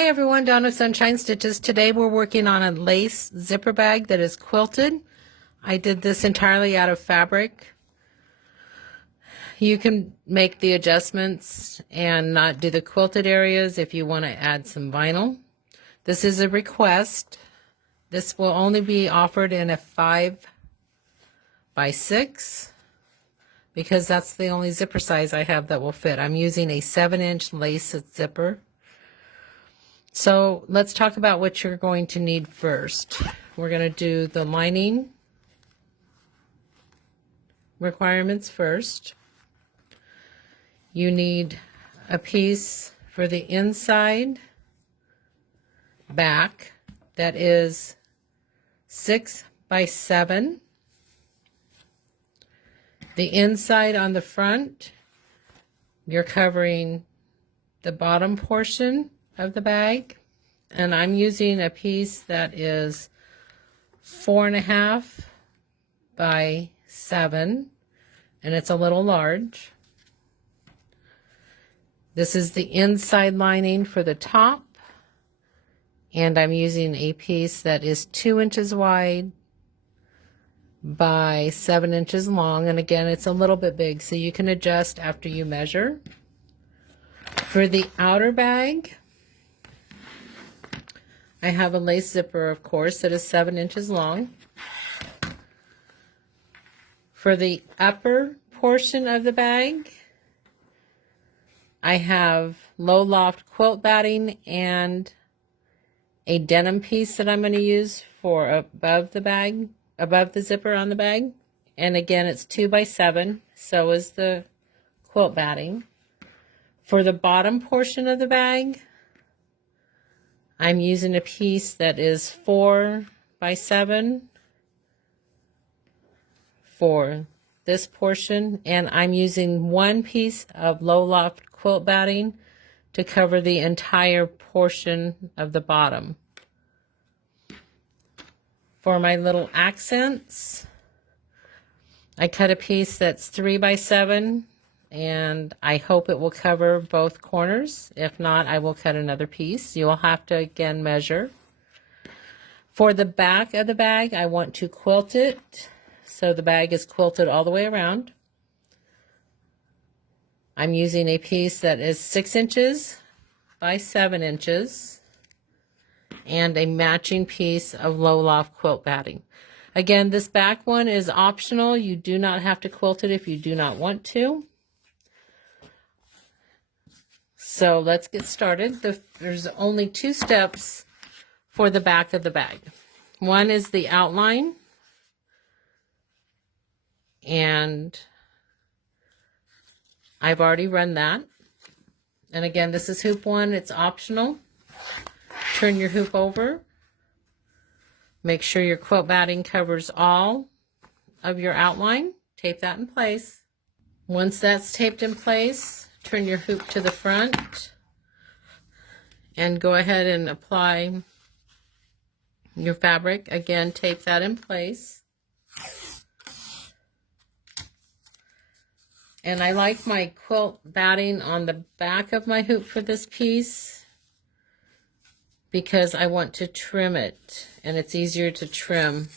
Hi everyone, Dawn of Sunshine Stitches. Today we're working on a lace zipper bag that is quilted. I did this entirely out of fabric. You can make the adjustments and not do the quilted areas if you want to add some vinyl. This is a request. This will only be offered in a 5x6 because that's the only zipper size I have that will fit. I'm using a 7-inch lace zipper. So let's talk about what you're going to need first. We're going to do the lining requirements first. You need a piece for the inside back that is 6x7. The inside on the front, you're covering the bottom portion of the bag, and I'm using a piece that is 4.5 by 7, and it's a little large. This is the inside lining for the top, and I'm using a piece that is 2 inches wide by 7 inches long, and again it's a little bit big, so you can adjust after you measure. For the outer bag, I have a lace zipper, of course, that is 7 inches long. For the upper portion of the bag, I have low loft quilt batting and a denim piece that I'm going to use for above the bag, above the zipper on the bag. And again, it's 2x7, so is the quilt batting. For the bottom portion of the bag, I'm using a piece that is 4x7 for this portion, and I'm using one piece of low loft quilt batting to cover the entire portion of the bottom. For my little accents, I cut a piece that's 3x7, and I hope it will cover both corners. If not, I will cut another piece. You will have to again measure. For the back of the bag, I want to quilt it so the bag is quilted all the way around. I'm using a piece that is 6 inches by 7 inches and a matching piece of low loft quilt batting. Again, this back one is optional. You do not have to quilt it if you do not want to. So let's get started. There's only 2 steps for the back of the bag. One is the outline, and I've already run that. And again, this is hoop 1. It's optional. Turn your hoop over. Make sure your quilt batting covers all of your outline. Tape that in place. Once that's taped in place, turn your hoop to the front and go ahead and apply your fabric. Again, tape that in place. And I like my quilt batting on the back of my hoop for this piece because I want to trim it, and it's easier to trim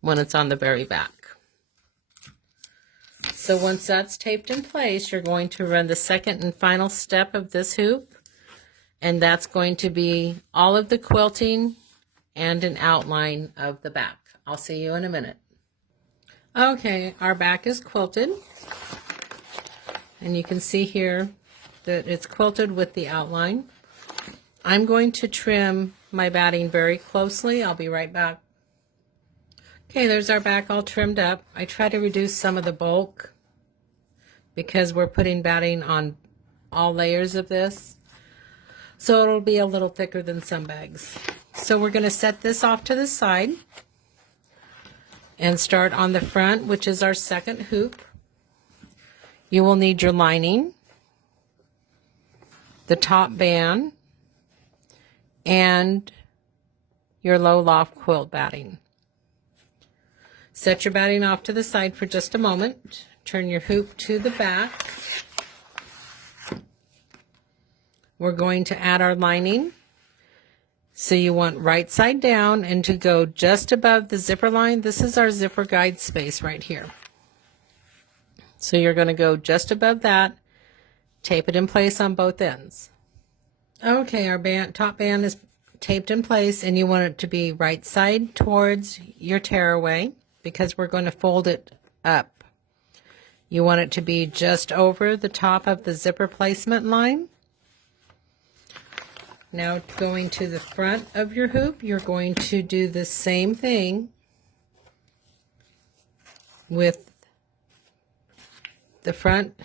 when it's on the very back. So once that's taped in place, you're going to run the second and final step of this hoop, and that's going to be all of the quilting and an outline of the back. I'll see you in a minute. Okay, our back is quilted, and you can see here that it's quilted with the outline. I'm going to trim my batting very closely. I'll be right back. Okay, there's our back all trimmed up. I try to reduce some of the bulk because we're putting batting on all layers of this, so it'll be a little thicker than some bags. So we're going to set this off to the side and start on the front, which is our second hoop. You will need your lining, the top band, and your low loft quilt batting. Set your batting off to the side for just a moment. Turn your hoop to the back. we're going to add our lining. So you want right side down and to go just above the zipper line. This is our zipper guide space right here. So you're going to go just above that, tape it in place on both ends. Okay, our top band is taped in place, and you want it to be right side towards your tearaway because we're going to fold it up. You want it to be just over the top of the zipper placement line. Now going to the front of your hoop, you're going to do the same thing with the front,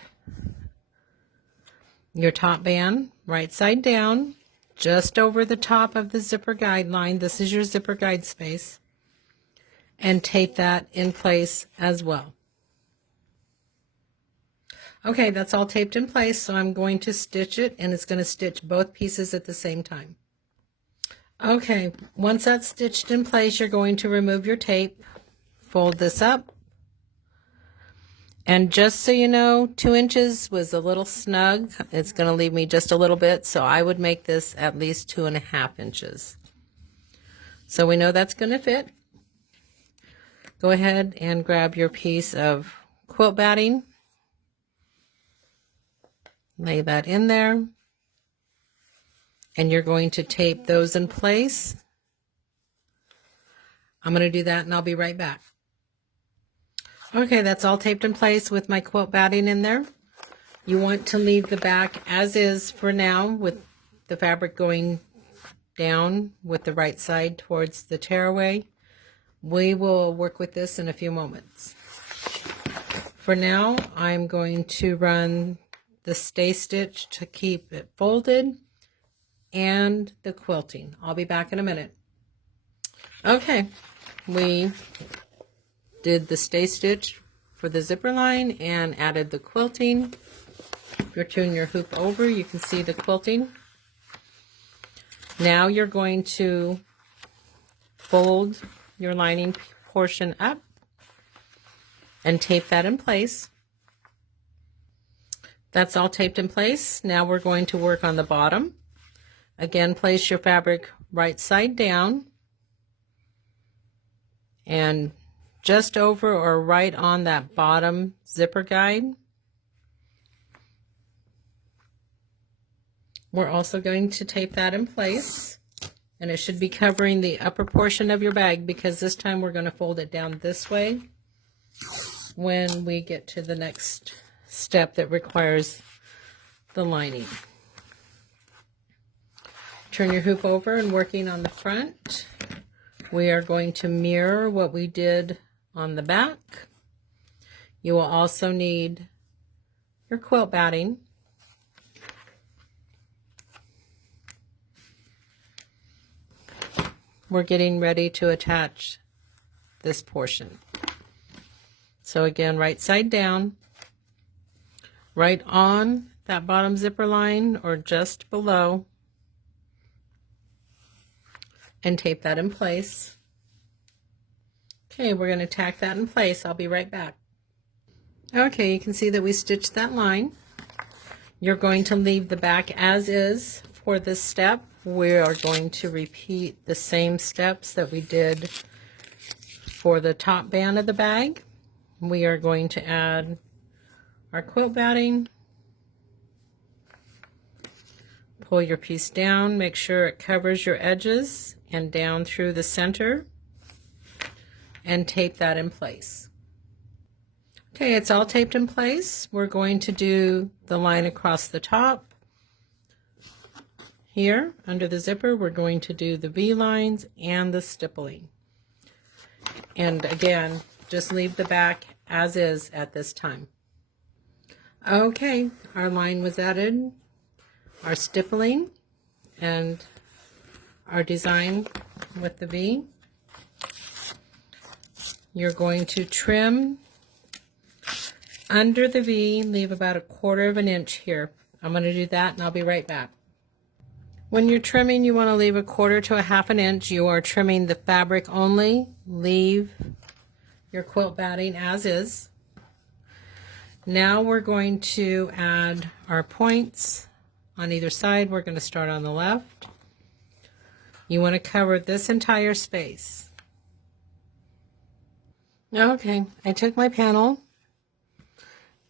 your top band, right side down, just over the top of the zipper guide line. This is your zipper guide space. And tape that in place as well. Okay, that's all taped in place, so I'm going to stitch it, and it's going to stitch both pieces at the same time. Okay, once that's stitched in place, you're going to remove your tape, fold this up, and just so you know, 2 inches was a little snug. It's going to leave me just a little bit, so I would make this at least 2.5 inches. So we know that's going to fit. Go ahead and grab your piece of quilt batting. Lay that in there, and you're going to tape those in place. I'm going to do that, and I'll be right back. Okay, that's all taped in place with my quilt batting in there. You want to leave the back as is for now, with the fabric going down with the right side towards the tearaway. We will work with this in a few moments. For now, I'm going to run the stay stitch to keep it folded and the quilting. I'll be back in a minute. Okay, we did the stay stitch for the zipper line and added the quilting. If you turn your hoop over, you can see the quilting. Now you're going to fold your lining portion up and tape that in place. That's all taped in place. Now we're going to work on the bottom. Again, place your fabric right side down and just over or right on that bottom zipper guide. We're also going to tape that in place, and it should be covering the upper portion of your bag because this time we're going to fold it down this way when we get to the next step that requires the lining. Turn your hoop over and working on the front, we are going to mirror what we did on the back. You will also need your quilt batting. We're getting ready to attach this portion. So again, right side down, right on that bottom zipper line or just below, and tape that in place. Okay, we're going to tack that in place. I'll be right back. Okay, you can see that we stitched that line. You're going to leave the back as is for this step. We are going to repeat the same steps that we did for the top band of the bag. We are going to add our quilt batting. Pull your piece down, make sure it covers your edges and down through the center, and tape that in place. Okay, it's all taped in place. We're going to do the line across the top. Here, under the zipper, we're going to do the V-lines and the stippling. And again, just leave the back as is at this time. Okay, our line was added, our stippling, and our design with the V. You're going to trim under the V, leave about 1/4 of an inch here. I'm going to do that and I'll be right back. When you're trimming, you want to leave 1/4 to 1/2 an inch. You are trimming the fabric only. Leave your quilt batting as is. Now we're going to add our points on either side. We're going to start on the left. You want to cover this entire space. Okay, I took my panel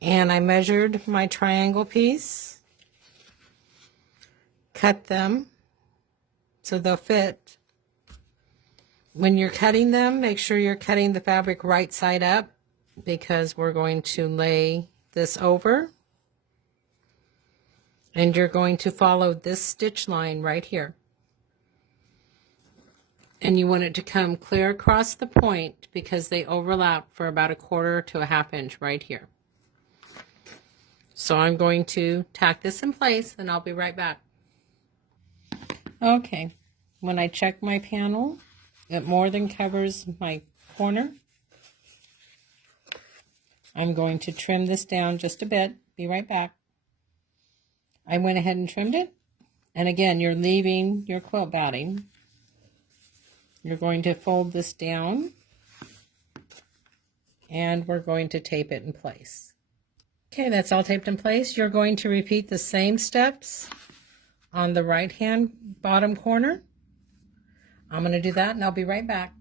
and I measured my triangle piece, cut them so they'll fit. When you're cutting them, make sure you're cutting the fabric right side up because we're going to lay this over. And you're going to follow this stitch line right here. And you want it to come clear across the point because they overlap for about 1/4 to 1/2 inch right here. So I'm going to tack this in place and I'll be right back. Okay, when I check my panel, it more than covers my corner. I'm going to trim this down just a bit. Be right back. I went ahead and trimmed it. And again, you're leaving your quilt batting. You're going to fold this down. And we're going to tape it in place. Okay, that's all taped in place. You're going to repeat the same steps on the right-hand bottom corner. I'm going to do that and I'll be right back.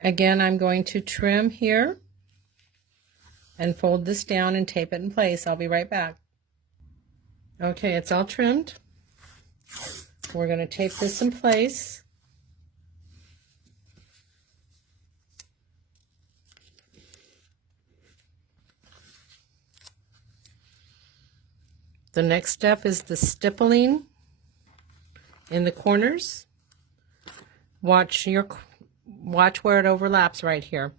Again, I'm going to trim here and fold this down and tape it in place. I'll be right back. Okay, it's all trimmed. We're going to tape this in place. The next step is the stippling in the corners. Watch where it overlaps right here.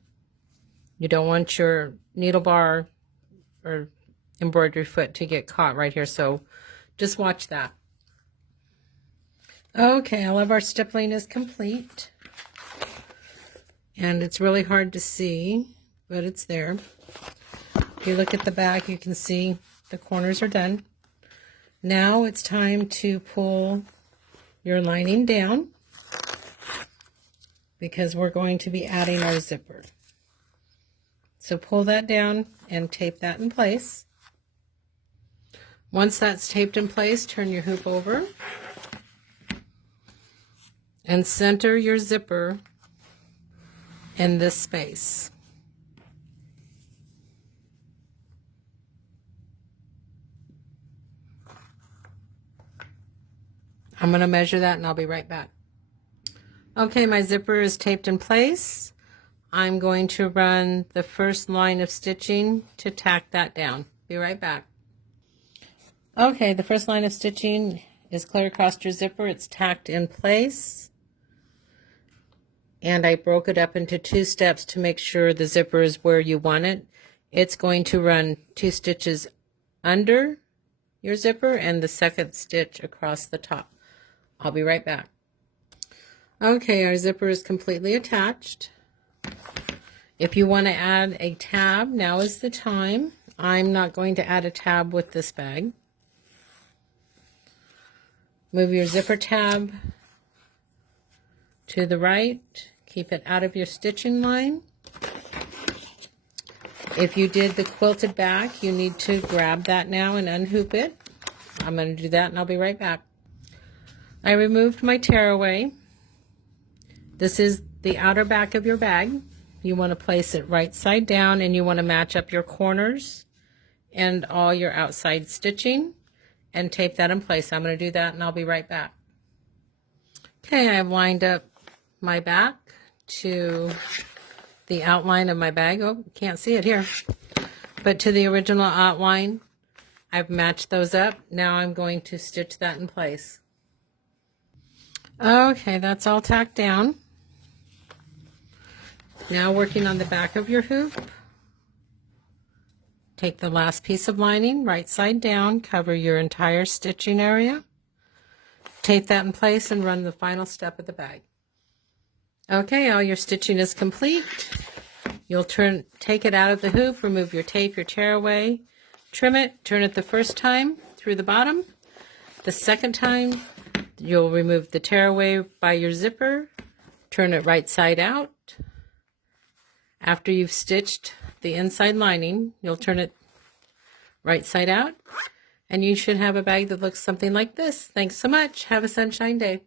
You don't want your needle bar or embroidery foot to get caught right here, so just watch that. Okay, all of our stippling is complete. And it's really hard to see, but it's there. If you look at the back, you can see the corners are done. Now it's time to pull your lining down because we're going to be adding our zipper. So pull that down and tape that in place. Once that's taped in place, turn your hoop over and center your zipper in this space. I'm going to measure that and I'll be right back. Okay, my zipper is taped in place. I'm going to run the first line of stitching to tack that down. Be right back. Okay, the first line of stitching is clear across your zipper. It's tacked in place. And I broke it up into 2 steps to make sure the zipper is where you want it. It's going to run 2 stitches under your zipper and the second stitch across the top. I'll be right back. Okay, our zipper is completely attached. If you want to add a tab, now is the time. I'm not going to add a tab with this bag. Move your zipper tab to the right. Keep it out of your stitching line. If you did the quilted back, you need to grab that now and unhoop it. I'm going to do that and I'll be right back. I removed my tearaway. This is the outer back of your bag. You want to place it right side down and you want to match up your corners and all your outside stitching and tape that in place. I'm going to do that and I'll be right back. Okay, I've lined up my back to the outline of my bag. Oh, can't see it here. But to the original outline, I've matched those up. Now I'm going to stitch that in place. Okay, that's all tacked down. Now working on the back of your hoop. Take the last piece of lining, right side down, cover your entire stitching area. Tape that in place and run the final step of the bag. Okay, all your stitching is complete. You'll take it out of the hoop, remove your tape, your tearaway, trim it, turn it the first time through the bottom. The second time, you'll remove the tearaway by your zipper, turn it right side out. After you've stitched the inside lining, you'll turn it right side out. And you should have a bag that looks something like this. Thanks so much. Have a sunshine day.